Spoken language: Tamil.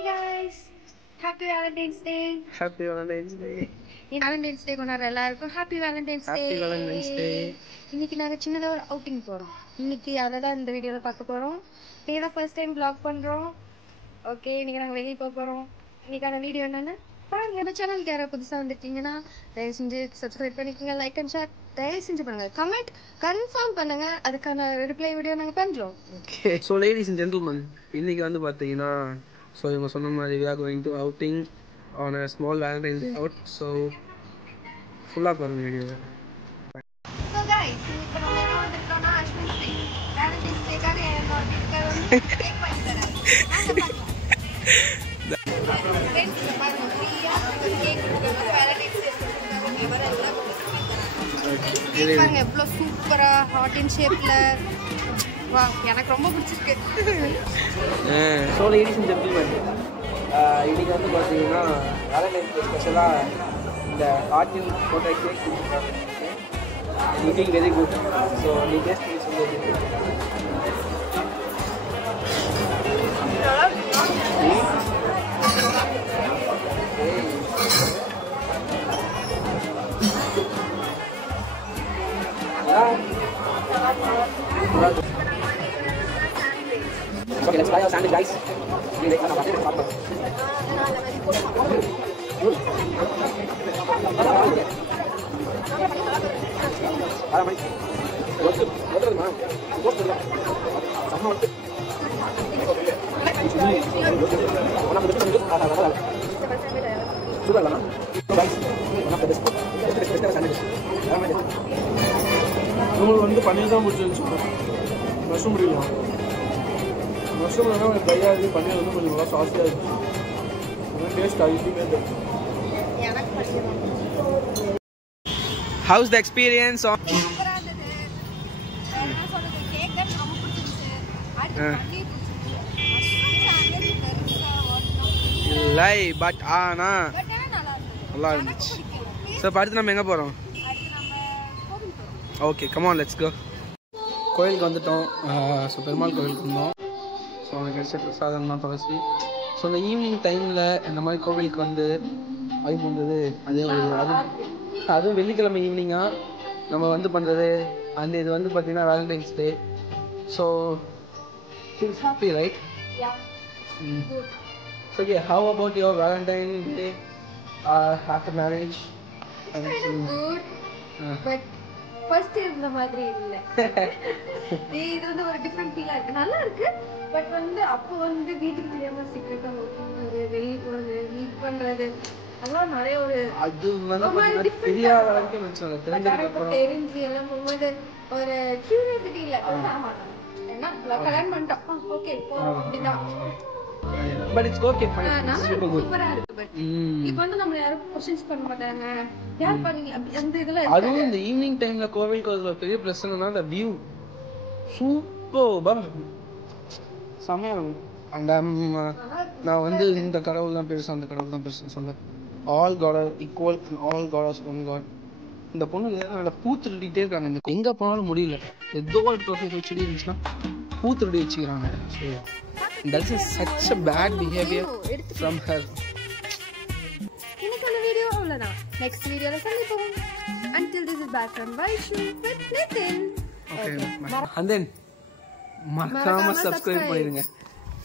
Hi guys, Happy Valentine's Day. Happy Valentine's Day. Valentine's Day கொண்டாடுற எல்லாருக்கும் Happy Valentine's Day. Happy Valentine's Day. இன்னைக்கு நாங்க சின்னதா ஒரு அவுட்டிங் போறோம். இன்னைக்கு அத தான் இந்த வீடியோல பார்க்க போறோம். நீங்க ஃபர்ஸ்ட் டைம் vlog பண்றோம். ஓகே, இன்னைக்கு நாங்க வெளிய போறோம். இன்னைக்கான வீடியோ என்னன்னா, பாருங்க நம்ம சேனலுக்கு யாராவது புதுசா வந்திருக்கீங்கன்னா தயவு செஞ்சு சப்ஸ்கிரைப் பண்ணிக்கோங்க, லைக் அண்ட் ஷேர் தயவு செஞ்சு பண்ணுங்க, கமெண்ட் கன்ஃபார்ம் பண்ணுங்க, அதுக்கான ரிப்ளை வீடியோ நாங்க பண்றோம். Okay, so ladies and gentlemen, இன்னைக்கு வந்து பாத்தீங்கன்னா இவங்க சொன்ன மாதிரி we are going to outing on a small Valentine's Day out, so ஃபுல்லா பாருங்க வீடியோவை. So guys, இப்போ நம்ம என்ன வந்திருக்கோம்னா அஸ்வின் ஸ்ட்ரீட் வேலண்டைன்ஸ் டேக்காக என்னோட வீட்டுக்கார வந்து கேக் பண்ணி தராரு. வாங்க பார்க்கலாம். ஃப்ரெண்ட்ஸ் இங்க பாருங்க, ஃப்ரீயா கேக் கொடுக்குறாங்க. வேலண்டைன்ஸ் டே கொடுக்குறாங்க. ஃப்ளவர் எல்லாம் கொடுக்குறாங்க. கேக் பாருங்க எவ்வளோ சூப்பரா ஹார்ட் இன் ஷேப்ல. வா, எனக்கு ரொம்ப பிடிச்சிருக்கு. ஸோ லேடிஸ் அண்ட் ஜென்டில்மேன், இன்னைக்கு வந்து பார்த்தீங்கன்னா வேலண்டைன்ஸ் டே ஸ்பெஷலாக இந்த ஹார்ட்டின் ஃபோட்டோ கேக் கொடுத்துருக்காங்க. Looking very good. ஸோ நீ டேஸ்ட் பண்ணி சொல்லி Okay, let's try our sandwich, guys. நம்மளுக்கு வந்து பன்னீர் தான் பிடிச்சிருந்துச்சு. மஷ்ரூம் பிடிக்கலாம். மஷ்ரூம் வந்து ட்ரையாக இருக்குது, பன்னீர் வந்து கொஞ்சம் நல்லா சாஸியாக இருந்துச்சு. ஆனால் டேஸ்ட் அல்டிமேட் இருக்கு. How's the experience on சூப்பரா இருந்தது. என்ன சொல்றது, கேக் தான் ரொம்ப பிடிச்சிருந்துச்சு. அடுத்து பன்னீர் பிடிச்சிருந்துச்சு. மஷ்ரூம் சாண்ட்விச் பெருசா ஓட்டணும். லை பட் ஆனா பட் நல்லா இருந்தது. நல்லா இருந்துச்சு. ஸோ இப்போ அடுத்து நம்ம எங்கே போகிறோம்? அடுத்து நம்ம கோவில் போறோம். Okay, come on let's go. கோயிலுக்கு வந்துட்டோம். ஸோ பெருமாள் கோவிலுக்கு வந்தோம். ஸோ எனக்கு கிடைச்ச பிரசாதம் தான் துளசி. ஸோ இந்த ஈவினிங் டைமில் இந்த மாதிரி கோவிலுக்கு வந்து வைப் பண்ணுறது அதே ஒரு அதுவும் வெள்ளிக்கிழமை ஈவினிங்காக நம்ம வந்து பண்ணுறது. அந்த இது வந்து பார்த்திங்கன்னா Valentine's day. So it's happy right? So okay, how about your Valentine day after marriage? Good, but first இருந்த மாதிரி இல்ல. இது வந்து ஒரு டிஃபரெண்ட் ஃபீலா இருக்கு. நல்லா இருக்கு, பட் வந்து அப்போ வந்து வீட்டுக்கு தெரியாம சீக்கிரட்டா போறது, வெளியே போறது, மீட் பண்றது, அதெல்லாம் நிறைய ஒரு அது வந்து தெரியாத வரைக்கும் வச்சுக்கோங்க. தெரிஞ்சதுக்கப்புறம் தெரிஞ்சு எல்லாம் போகும்போது ஒரு கியூரியாசிட்டி இல்ல. ஆமா, என்ன கல்யாணம் பண்ணிட்டோம், ஓகே அப்படிதான். But it's okay fine. நல்லா சூப்பரா இருக்கு. பட் இப்போ வந்து நம்ம யாரும் क्वेश्चंस பண்ண மாட்டாங்க. யார் பண்ணீங்க அந்த இதெல்லாம் இருக்கு. அதுவும் இந்த ஈவினிங் டைம்ல கோவிலுக்கு ஒரு பெரிய பிரச்சனைனா அந்த வியூ சூப்பர்பா செமையா இருக்கும். அந்த நான் வந்து இந்த கடவுள் தான் பெருசு, அந்த கடவுள் தான் பெருசுன்னு சொல்ல. All god are equal, all god are one god. இந்த பொண்ணு பூத்துருட்டிகிட்டே இருக்காங்க. இந்த எங்கே போனாலும் முடியல. ஏதோ ஒரு ப்ரொஃபைல் வச்சுட்டு இருந்துச்சுன்னா பூத்துருட்டி வச்சுக்கிறாங்க. So that's is such a bad behaviour from her. இன்னைக்கான வீடியோ அவ்வளவுதான். நெக்ஸ்ட் வீடியோல சந்திப்போம். Until this is back from Vaishu with Nitin. Okay. And then மறக்காம சப்ஸ்கிரைப் பண்ணிடுங்க.